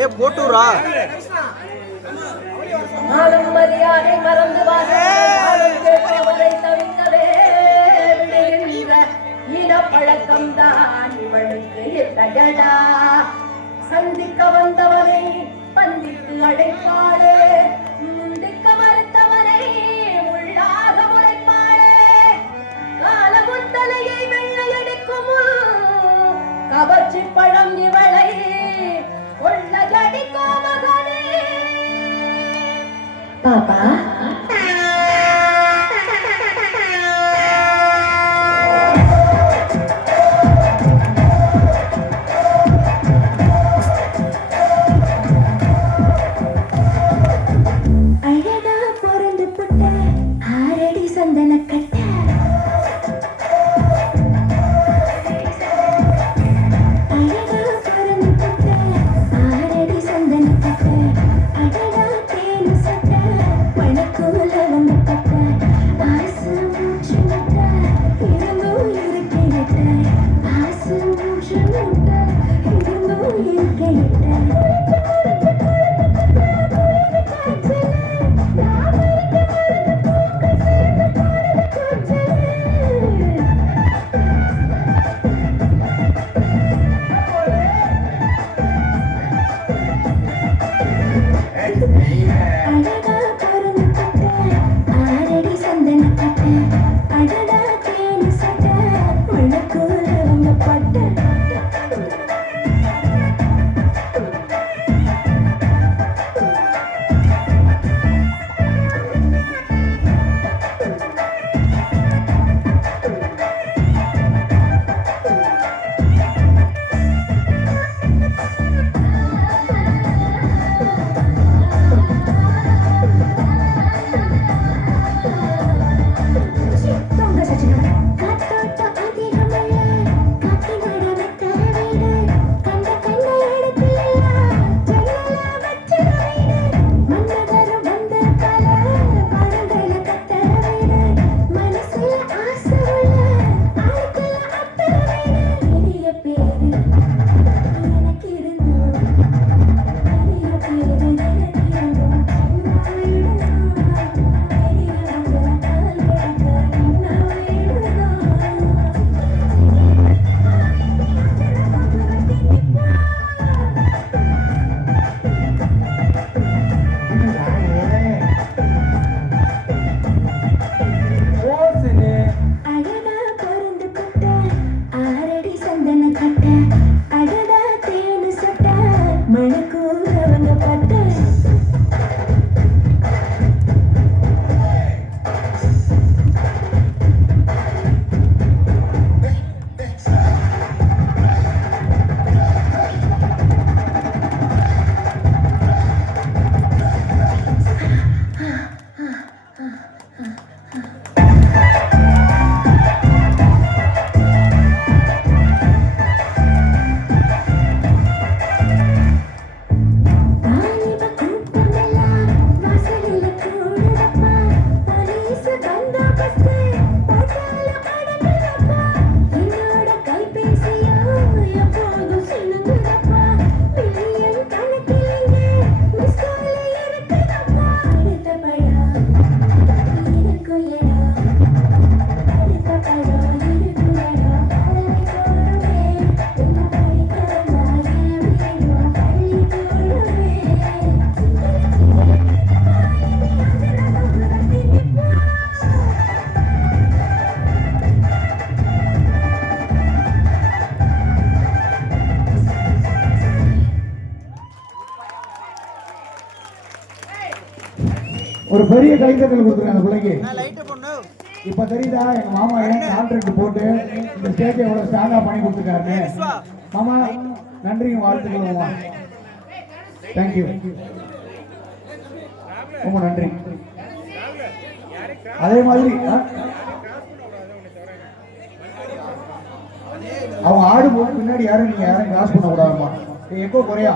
ஏ போட்டுரா மானம் மரியாதை மறந்து வாழை தவிர்க்கவே விடுகின்ற இனப்பழக்கம் தான் இவளுக்கு இல்லையடா. சந்திக்க வந்தவனை பந்திக்கு அழைப்பாளே, முந்திக்க மறுத்தவனை உள்ளாக முறைப்பாளே. காலமுத்தலையை வெள்ளையடிக்கும் கவர்ச்சி பழம் இவளை கொள்ளையடிக்கோ மகனே. பாப்பா ஒரு பெரிய கைத்தட்டல் கொடுத்துருங்க அந்த பிள்ளைக்கு. இப்ப தெரியுதா எங்க மாமா ஏன் கான்ட்ராக்ட் போட்டு இந்த ஸ்டேஜ் எவ்வளவு ஸ்ட்ராங்கா பண்ணி கொடுத்துருக்காரு. மாமா நன்றியும் வாழ்த்துக்களும். தேங்க்யூ, ரொம்ப நன்றி. அதே மாதிரி அவங்க ஆடும்போது பின்னாடி யாரும் நீங்க யாரும் கிராஸ் பண்ண கூடாதுமா, எக்கோ குறையா.